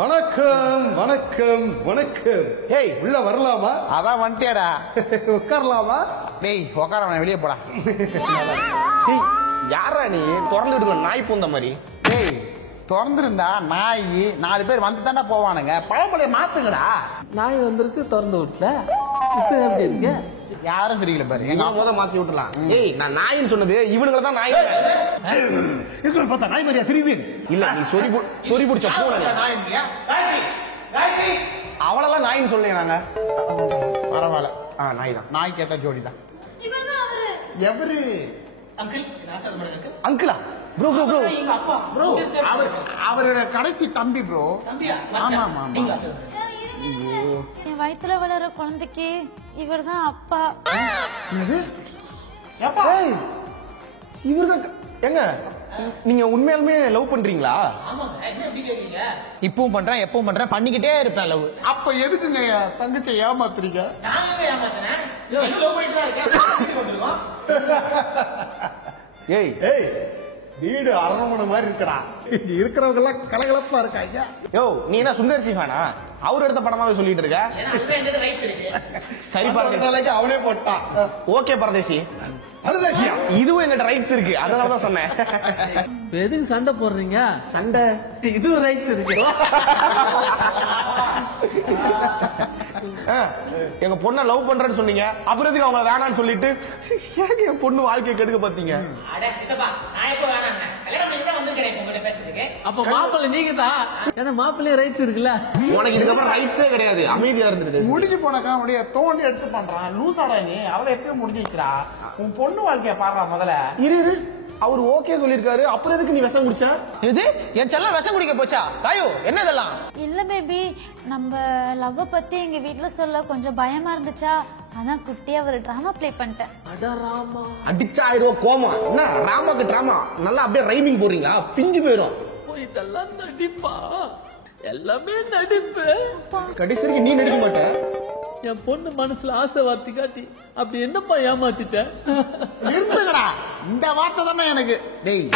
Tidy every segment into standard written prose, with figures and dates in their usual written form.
வணக்கம் வணக்கம் வணக்கம். ஏய் உள்ள வரலாமா? அதான் வந்துட்டேடா. உட்காரலாமா? டேய் உட்கார வெளியே போடா. யாரா நீ திறந்து விடுங்க நாய் பூந்த மாதிரி? டேய் திறந்துருந்தா நாய் 4 பேர் வந்து தானே போவானுங்க. பழமொழியை மாத்துங்கடா. நாய் வந்திருக்கு திறந்து விட்டல. இப்ப எப்படி இருக்கு? யாரும் தெரியல பாரு. எங்க முத மாத்தி விட்டுலாம். ஏய் நான் நாயின்னு சொன்னது இவனுங்களை தான் நாய். பார்த்தா நாய் மாதிரியா தெரியுது? இல்ல நீ சொறி புடிச்ச பூனை. அவளெல்லாம் நாயின்னு சொல்லுங்க நாங்க. பரவாயில்ல. நாய் தான். நாய் கேட்ட ஜோடி தான். எவரு அங்கிளா? ப்ரோ ப்ரோ ப்ரோ ப்ரோ அவரோட கடைசி தம்பி ப்ரோ. ஆமா ஆமா ஆமா. என் வயித்துல வளர குழந்தைக்கு இவர் தான் அப்பா. இவர்தான் எங்க நீங்க உண்மையாலுமே லவ் பண்றீங்களா? இப்பவும் பண்றேன் எப்பவும் பண்றேன் பண்ணிக்கிட்டே இருப்பேன் லவ். அப்ப எதுக்குங்க தங்கச்சி ஏமாத்துறீங்க? ஏய் ஏய், வீடு அரண்மனை மாதிரி இருக்கடா. இங்க இருக்கிறவங்க எல்லாம் கலகலப்பா இருக்காங்க. யோ நீ என்ன சுந்தர்சி ஃபேனா? அவர் எடுத்த படமாவே சொல்லிட்டு இருக்க. சரி ஒரு பாருங்க. நாளைக்கு அவனே போட்டான். ஓகே பரதேசி, அதுதான் இதுவும் எங்கிட்ட ரைட்ஸ் இருக்கு, அதனாலதான் சொன்னேன். இப்ப எதுக்கு சண்டை போடுறீங்க? சண்டை இதுவும் ரைட்ஸ் இருக்கு. எங்க பொண்ணை லவ் பண்றேன்னு சொன்னீங்க, அப்புறம் எதுக்கு அவங்க வேணான்னு சொல்லிட்டு ஏங்க என் பொண்ணு வாழ்க்கையை கெடுக்க பாத்தீங்க? அப்ப மாப்பிள்ளை நீங்க தான். ஏன்னா மாப்பிள்ளைய ரைட்ஸ் இருக்குல்ல. உனக்கு இதுக்கப்புறம் ரைட்ஸே கிடையாது, அமைதியா இருந்துட்டு. முடிஞ்சு போனக்கா முடிய தோண்டி எடுத்து பண்றான். லூசாடா நீ. அவளை எப்பயும் முடிஞ்சு வைக்கிறா. உன் பொண்ணு வாழ்க்கைய பாடுறா முதல்ல. இரு அவர் ஓகே சொல்லிருக்காரு, அப்புறம் எதுக்கு நீ விஷம் குடிச்ச? இது என் செல்லம் விஷம் குடிக்க போச்சா? தாயு என்ன இதெல்லாம்? இல்ல பேபி, நம்ம லவ் பத்தி எங்க வீட்ல சொல்ல கொஞ்சம் பயமா இருந்துச்சா, அதான் குட்டியா ஒரு டிராமா ப்ளே பண்ணிட்டேன். அட ராமா, அடிச்சா 1000 ரூபாய் கோமா. என்ன ராமாக்கு டிராமா? நல்லா அப்படியே ரைமிங் போடுறீங்களா? பிஞ்சு போயிடும். இதெல்லாம் நடிப்பா? எல்லாமே நடிப்பு. கடைசி வரைக்கும் நீ நடிக்க மாட்ட. என் பொண்ணு மனசுல ஆசை வார்த்தை காட்டி அப்படி என்னப்பா ஏமாத்திட்ட? இருந்துங்கடா. இந்த வார்த்தை தானே எனக்கு. டேய்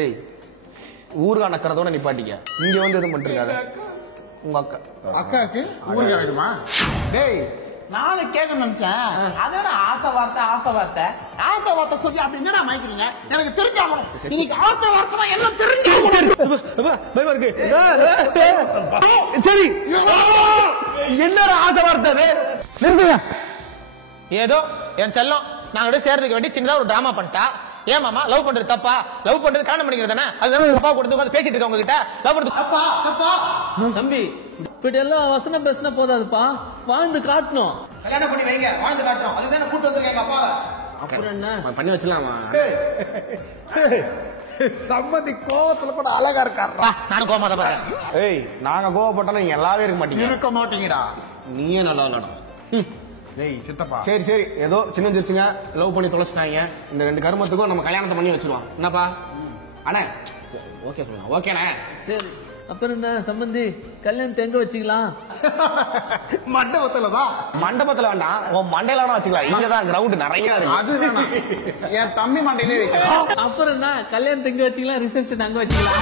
ஏய் ஊருகா நக்கறதோட நிப்பாட்டிக்க. இங்க வந்து எதுவும் பண்ணிருக்காத. உங்க அக்கா அக்காக்கு ஊருக்கு ஆயிடுமா? டேய் நானும் கேட்க நினைச்சேன். அதோட ஆசை வார்த்தை சொல்லி அப்படி என்னடா மயக்கிறீங்க? எனக்கு தெரிஞ்சாலும் இன்னைக்கு ஆசை வார்த்தை தான் எல்லாம் பயமா இருக்கு. சரி என்னடா ஆசை வார்த்தை? நிறுத்துங்க. ஏதோ என் செல்லம் நாங்களோட சேர்றதுக்கு வேண்டி சின்னதா ஒரு டிராமா பண்ணிட்டா. ஏன் மாமா லவ் பண்றது தப்பா? லவ் பண்றது காரணம் பண்ணிக்கிறது தானே. அதுதான் அப்பா கொடுத்து உட்காந்து பேசிட்டு இருக்க உங்ககிட்ட. லவ் பண்றது தப்பா தப்பா. தம்பி இப்படி எல்லாம் வசனம் பேசினா போதாதுப்பா, வாழ்ந்து காட்டணும். கல்யாணம் பண்ணி வைங்க, வாழ்ந்து காட்டுறோம். அதுதான் கூட்டு வந்திருக்கேன் எங்க அப்பா. அப்புறம் என்ன? பண்ணி வச்சலாமா? சம்மதி கோவத்துல கூட அழகா இருக்காரா. நானும் கோமாத பாருங்க. ஏய் நாங்க கோவப்பட்டாலும் நீங்க எல்லாவே இருக்க மாட்டீங்க. இருக்க மாட்டீங்கடா. நீயே நல்லா விளையாடும். டேய் சித்தப்பா. சரி ஏதோ சின்ன ஜெர்சிங்க லவ் பண்ணி தொலைச்சிட்டாங்க. இந்த 2 கருமத்துக்கும் நம்ம கல்யாணத்தை பண்ணி வச்சிருவோம். என்னப்பா அண்ணே? ஓகே சொல்லுங்க. ஓகேண்ணே. சரி அப்புறம் என்ன சம்பந்தி, கல்யாணத்தை எங்க வச்சுக்கலாம்? மண்டபத்துலதான். மண்டபத்துல வேண்டாம், உன் மண்டையில வேணா வச்சுக்கலாம். இங்கதான் கிரவுண்ட் நிறைய இருக்கு. அது வேணாம். என் தம்பி மண்டையிலே வைக்கிறேன். அப்புறம் என்ன, கல்யாணத்தை எங்க வச்சுக்கலாம், ரிசப்ஷன் அங்க வச்சுக்கலாம்.